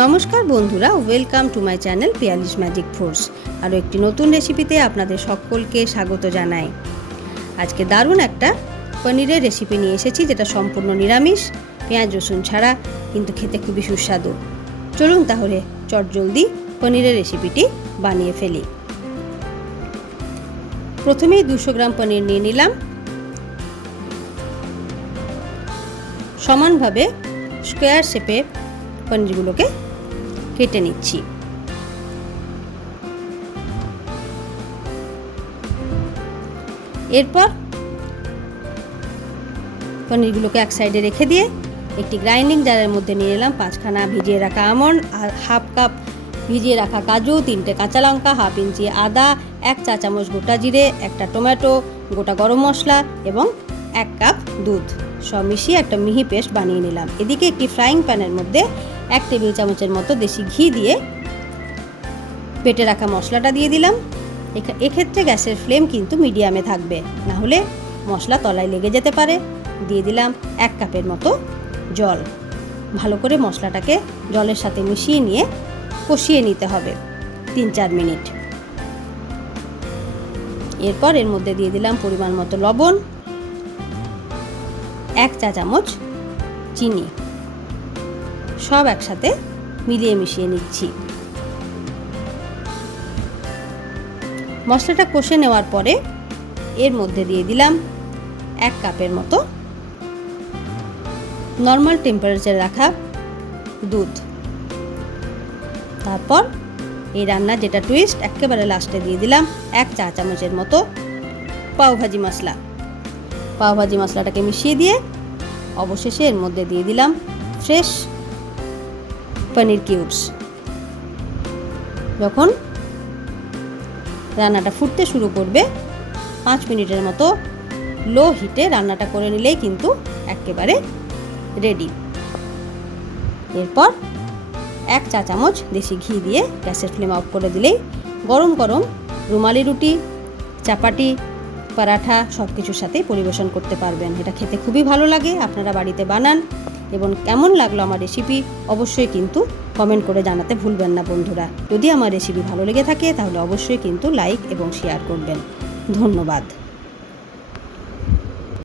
নমস্কার বন্ধুরা, welcome to my channel Piyali's magic force. আরও একটি নতুন রেসিপিতে আপনাদের সকলকে স্বাগত জানাই। আজকে দারুণ একটা পনিরের রেসিপি নিয়ে এসেছি, যেটা সম্পূর্ণ নিরামিষ, পেঁয়াজ রসুন ছাড়া, কিন্তু খেতে খুবই সুস্বাদু। চলুন তাহলে চটজলদি পনিরের রেসিপিটি বানিয়ে ফেলি। প্রথমেই 200 গ্রাম পনির নিয়ে নিলাম। সমানভাবে স্কোয়ার শেপে পনিরগুলোকে কেটে নিচ্ছি। এরপর পনিরগুলোকে এক সাইডে রেখে দিয়ে একটি গ্রাইন্ডিং জারের মধ্যে নিয়ে নিলাম 5খানা ভিজিয়ে রাখা আমন্ড, আর হাফ কাপ ভিজিয়ে রাখা কাজু, 3টে কাঁচা লঙ্কা, হাফ ইঞ্চি আদা, 1 চা চামচ গোটা জিরে, একটা টমেটো, গোটা গরম মশলা এবং 1 কাপ দুধ সব মিশিয়ে একটা মিহি পেস্ট বানিয়ে নিলাম। এদিকে একটি ফ্রাইং প্যানের মধ্যে 1 টেবিল চামচের মতো দেশি ঘি দিয়ে বেটে রাখা মশলাটা দিয়ে দিলাম। এক্ষেত্রে গ্যাসের ফ্লেম কিন্তু মিডিয়ামে থাকবে, না হলে মশলা তলায় লেগে যেতে পারে। দিয়ে দিলাম 1 কাপের মতো জল। ভালো করে মশলাটাকে জলের সাথে মিশিয়ে নিয়ে কষিয়ে নিতে হবে 3-4 মিনিট। এরপর এর মধ্যে দিয়ে দিলাম পরিমাণ মতো লবণ, 1 চা চামচ চিনি, সব একসাথে মিলিয়ে মিশিয়ে নিচ্ছি। মশলাটা কষে নেওয়ার পরে এর মধ্যে দিয়ে দিলাম 1 কাপের মতো নর্মাল টেম্পারেচারে রাখা দুধ। তারপর এই রান্নার যেটা টুইস্ট, একেবারে লাস্টে দিয়ে দিলাম 1 চা চামচের মতো পাওভাজি মশলা। পাওভাজি মশলাটাকে মিশিয়ে দিয়ে অবশেষে এর মধ্যে দিয়ে দিলাম ফ্রেশ পনির কিউবস। যখন রান্নাটা ফুটতে শুরু করবে 5 মিনিটের মতো লো হিটে রান্নাটা করে নিলেই কিন্তু একেবারে রেডি। এরপর 1 চা চামচ দেশি ঘি দিয়ে গ্যাসের ফ্লেম অফ করে দিলেই গরম গরম রুমালি রুটি, চাপাটি, পরাঠা সব কিছুর সাথে পরিবেশন করতে পারবেন। এটা খেতে খুবই ভালো লাগে। আপনারা বাড়িতে বানান এবং কেমন লাগলো আমার রেসিপি অবশ্যই কিন্তু কমেন্ট করে জানাতে ভুলবেন না বন্ধুরা। যদি আমার রেসিপি ভালো লেগে থাকে তাহলে অবশ্যই কিন্তু লাইক এবং শেয়ার করবেন। ধন্যবাদ।